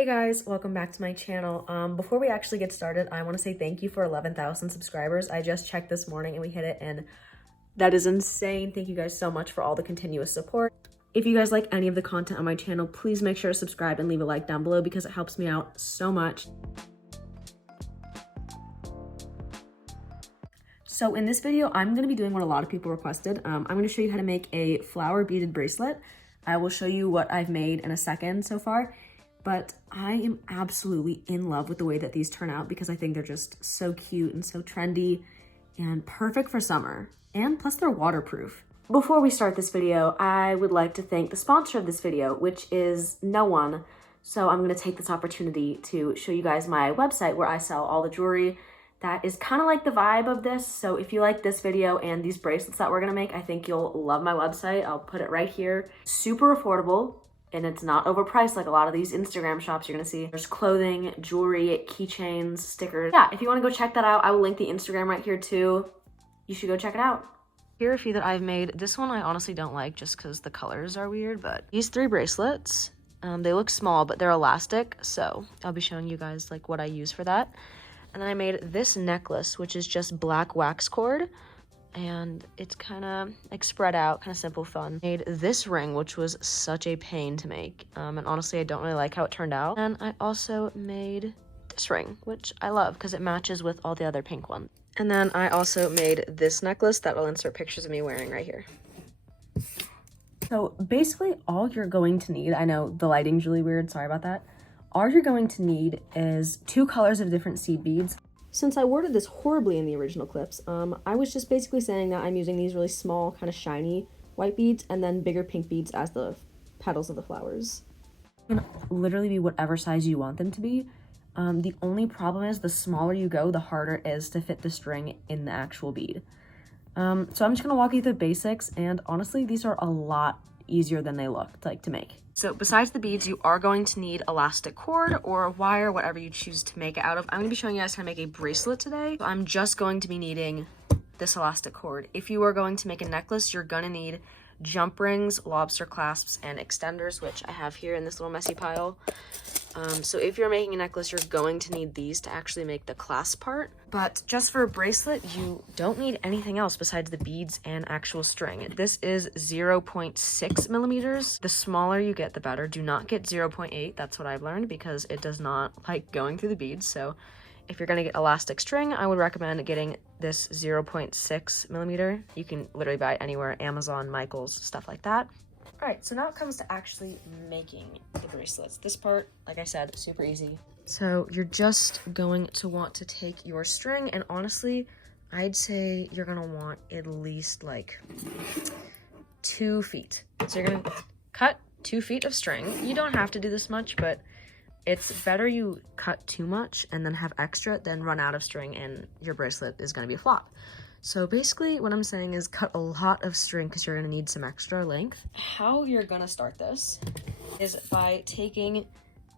Hey guys, welcome back to my channel. Before we actually get started, I want to say thank you for 11,000 subscribers. I just checked this morning and we hit it, and that is insane. Thank you guys so much for all the continuous support. If you guys like any of the content on my channel, please make sure to subscribe and leave a like down below because it helps me out so much. So in this video, I'm going to be doing what a lot of people requested. I'm going to show you how to make a flower beaded bracelet. I will show you what I've made in a second so far. But I am absolutely in love with the way that these turn out because I think they're just so cute and so trendy and perfect for summer. And plus they're waterproof. Before we start this video, I would like to thank the sponsor of this video, which is no one. So I'm going to take this opportunity to show you guys my website where I sell all the jewelry that is kind of like the vibe of this. So if you like this video and these bracelets that we're going to make, I think you'll love my website. I'll put it right here. Super affordable. And it's not overpriced like a lot of these Instagram shops you're gonna see. There's clothing, jewelry, keychains, stickers. Yeah, if you wanna go check that out, I will link the Instagram right here too. You should go check it out. Here are a few that I've made. This one I honestly don't like just because the colors are weird, but these three bracelets, they look small, but they're elastic. So I'll be showing you guys like what I use for that. And then I made this necklace, which is just black wax cord. And it's kind of like spread out, kind of simple, fun. Made this ring, which was such a pain to make, and honestly I don't really like how it turned out. And I also made this ring, which I love because it matches with all the other pink ones. And then I also made this necklace that I'll insert pictures of me wearing right here. So basically all you're going to need, I know the lighting's really weird, sorry about that. All you're going to need is 2 colors of different seed beads. Since I worded this horribly in the original clips, I was just basically saying that I'm using these really small, kind of shiny white beads and then bigger pink beads as the petals of the flowers. They can literally be whatever size you want them to be. The only problem is the smaller you go, the harder it is to fit the string in the actual bead. So I'm just going to walk you through the basics, and honestly, these are a lot easier than they look to make. So besides the beads, you are going to need elastic cord or wire, whatever you choose to make it out of. I'm going to be showing you guys how to make a bracelet today. So I'm just going to be needing this elastic cord. If you are going to make a necklace, you're going to need jump rings, lobster clasps, and extenders, which I have here in this little messy pile. So if you're making a necklace, you're going to need these to actually make the clasp part. But just for a bracelet, you don't need anything else besides the beads and actual string. This is 0.6 millimeters. The smaller you get, the better. Do not get 0.8. That's what I've learned because it does not like going through the beads. So if you're gonna get elastic string, I would recommend getting this 0.6 millimeter. You can literally buy it anywhere, Amazon, Michael's, stuff like that. All right, so now it comes to actually making the bracelets. This part, like I said, super easy. So you're just going to want to take your string, and honestly, I'd say you're gonna want at least like 2 feet. So you're gonna cut 2 feet of string. You don't have to do this much, but it's better you cut too much and then have extra than run out of string and your bracelet is gonna be a flop. So basically what I'm saying is cut a lot of string because you're gonna need some extra length. How you're gonna start this is by taking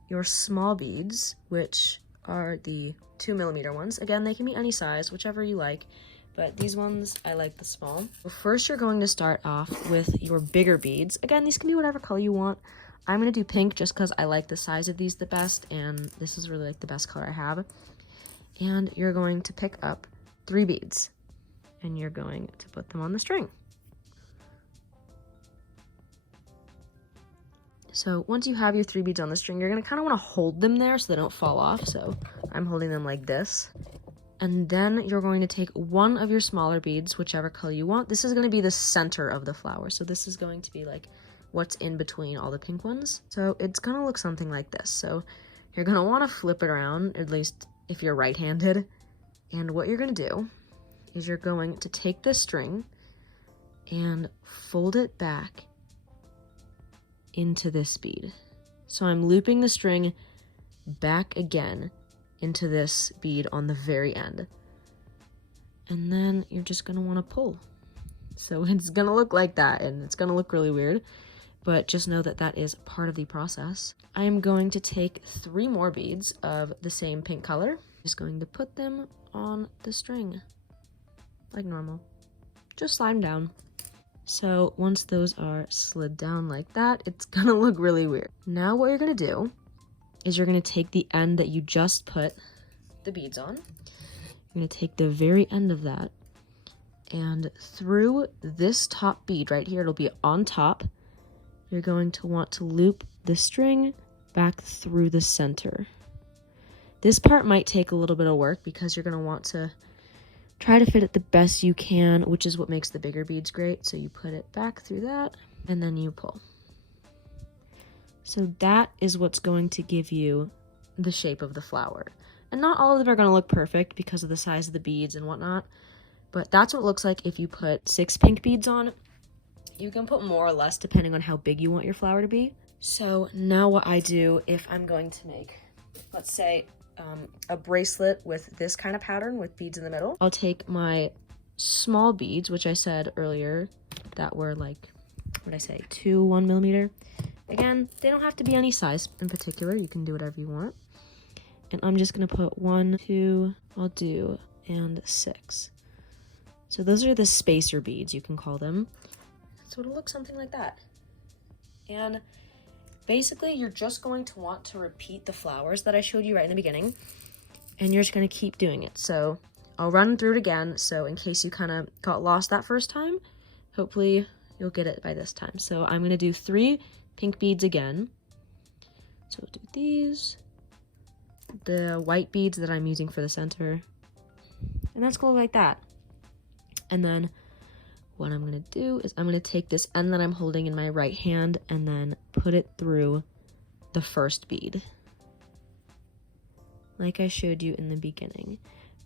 your small beads, which are the 2 millimeter ones. Again, they can be any size, whichever you like, but these ones, I like the small. So first you're going to start off with your bigger beads. Again, these can be whatever color you want. I'm gonna do pink just because I like the size of these the best, and this is really like the best color I have. And you're going to pick up 3 beads. And you're going to put them on the string. So once you have your 3 beads on the string, you're gonna kind of want to hold them there so they don't fall off. So I'm holding them like this. And then you're going to take one of your smaller beads, whichever color you want. This is going to be the center of the flower. So this is going to be like what's in between all the pink ones. So it's going to look something like this. So you're going to want to flip it around, at least if you're right-handed. And what you're going to do is you're going to take this string and fold it back into this bead. So I'm looping the string back again into this bead on the very end. And then you're just gonna wanna pull. So it's gonna look like that, and it's gonna look really weird, but just know that that is part of the process. I am going to take 3 more beads of the same pink color. Just going to put them on the string. Like normal. Just slide them down. So once those are slid down like that, it's gonna look really weird. Now what you're gonna do is you're going to take the end that you just put the beads on. You're going to take the very end of that, and through this top bead right here, it'll be on top, you're going to want to loop the string back through the center. This part might take a little bit of work because you're going to want to try to fit it the best you can, which is what makes the bigger beads great. So you put it back through that, and then you pull. So that is what's going to give you the shape of the flower. And not all of them are going to look perfect because of the size of the beads and whatnot, but that's what it looks like if you put 6 pink beads on. You can put more or less depending on how big you want your flower to be. So now what I do, if I'm going to make, let's say, a bracelet with this kind of pattern with beads in the middle, I'll take my small beads, which I said earlier that were like, what did I say, 2 1 millimeter. Again, they don't have to be any size in particular. You can do whatever you want. And I'm just going to put 1, 2, I'll do, and 6. So those are the spacer beads, you can call them. So it'll look something like that. And basically, you're just going to want to repeat the flowers that I showed you right in the beginning, and you're just going to keep doing it. So I'll run through it again, so in case you kind of got lost that first time, hopefully you'll get it by this time. So I'm going to do 3 pink beads again. So we'll do these, the white beads that I'm using for the center, and that's going to look like that. And then what I'm going to do is I'm going to take this end that I'm holding in my right hand and then put it through the first bead, like I showed you in the beginning.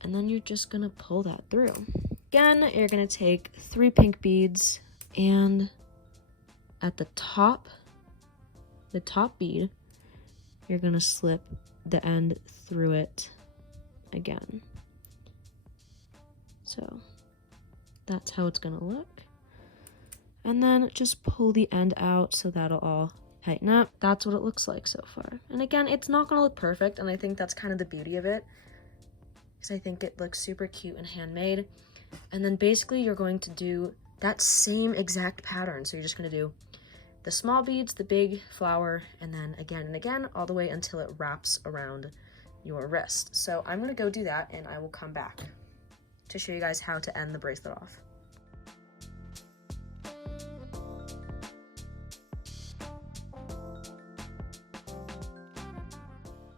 And then you're just going to pull that through. Again, you're going to take 3 pink beads, and at the top bead, you're going to slip the end through it again. So that's how it's going to look. And then just pull the end out so that'll all tighten up. That's what it looks like so far. And again, it's not going to look perfect, and I think that's kind of the beauty of it, because I think it looks super cute and handmade. And then basically you're going to do that same exact pattern. So you're just going to do the small beads, the big flower, and then again and again, all the way until it wraps around your wrist. So I'm going to go do that, and I will come back to show you guys how to end the bracelet off.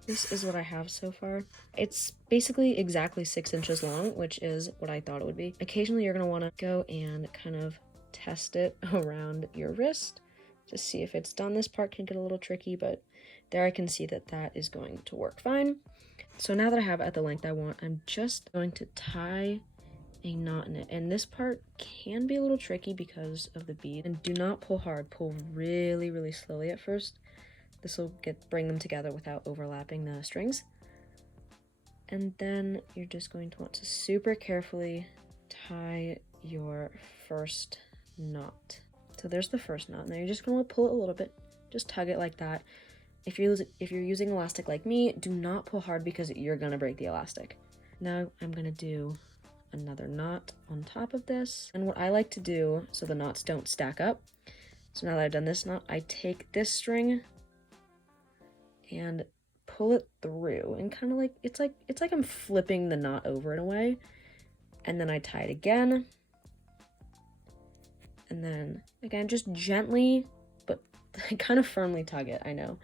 This is what I have so far. It's basically exactly 6 inches long, which is what I thought it would be. Occasionally you're going to want to go and kind of test it around your wrist to see if it's done. This part can get a little tricky, but there I can see that that is going to work fine. So now that I have it at the length I want, I'm just going to tie a knot in it. And this part can be a little tricky because of the bead. And do not pull hard, pull really, really slowly at first. This will bring them together without overlapping the strings. And then you're just going to want to super carefully tie your first knot. So there's the first knot, and then you're just going to pull it a little bit. Just tug it like that. If you're using elastic like me, do not pull hard because you're going to break the elastic. Now I'm going to do another knot on top of this. And what I like to do so the knots don't stack up, so now that I've done this knot, I take this string and pull it through, and kind of like it's like I'm flipping the knot over in a way, and then I tie it again, and then again just gently but kind of firmly tug it. I know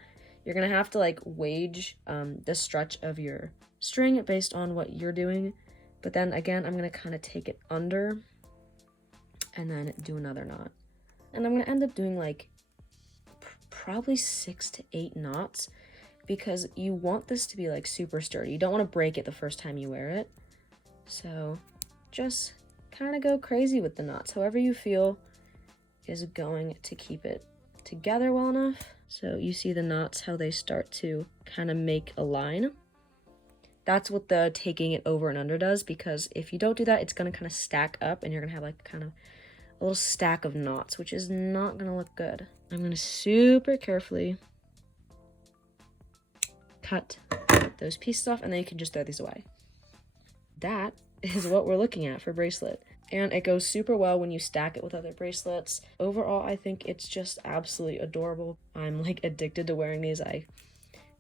you're gonna have to like wage the stretch of your string based on what you're doing, but then again I'm gonna kind of take it under and then do another knot, and I'm gonna end up doing like probably 6 to 8 knots, because you want this to be like super sturdy. You don't want to break it the first time you wear it. So just kind of go crazy with the knots, however you feel is going to keep it together well enough. So you see the knots, how they start to kind of make a line. That's what the taking it over and under does, because if you don't do that, it's going to kind of stack up and you're going to have like kind of a little stack of knots, which is not going to look good. I'm going to super carefully cut those pieces off, and then you can just throw these away. That is what we're looking at for bracelet, and it goes super well when you stack it with other bracelets. Overall, I think it's just absolutely adorable. I'm like addicted to wearing these. I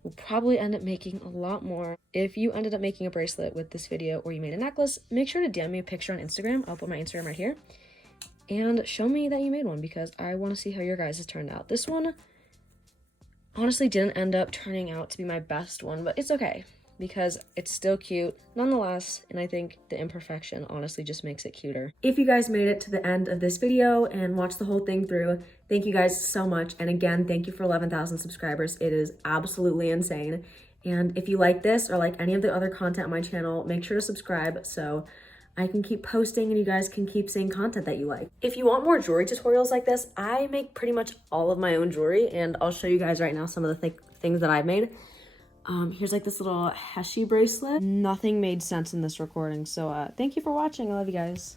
We'll probably end up making a lot more. If you ended up making a bracelet with this video or you made a necklace, make sure to DM me a picture on Instagram. I'll put my Instagram right here. And show me that you made one because I want to see how your guys' turned out. This one honestly didn't end up turning out to be my best one, but it's okay because it's still cute nonetheless, and I think the imperfection honestly just makes it cuter. If you guys made it to the end of this video and watched the whole thing through, thank you guys so much. And again, thank you for 11,000 subscribers. It is absolutely insane. And if you like this or like any of the other content on my channel, make sure to subscribe so I can keep posting and you guys can keep seeing content that you like. If you want more jewelry tutorials like this, I make pretty much all of my own jewelry, and I'll show you guys right now some of the things that I've made. Here's like this little Heshi bracelet. Nothing made sense in this recording, so thank you for watching. I love you guys.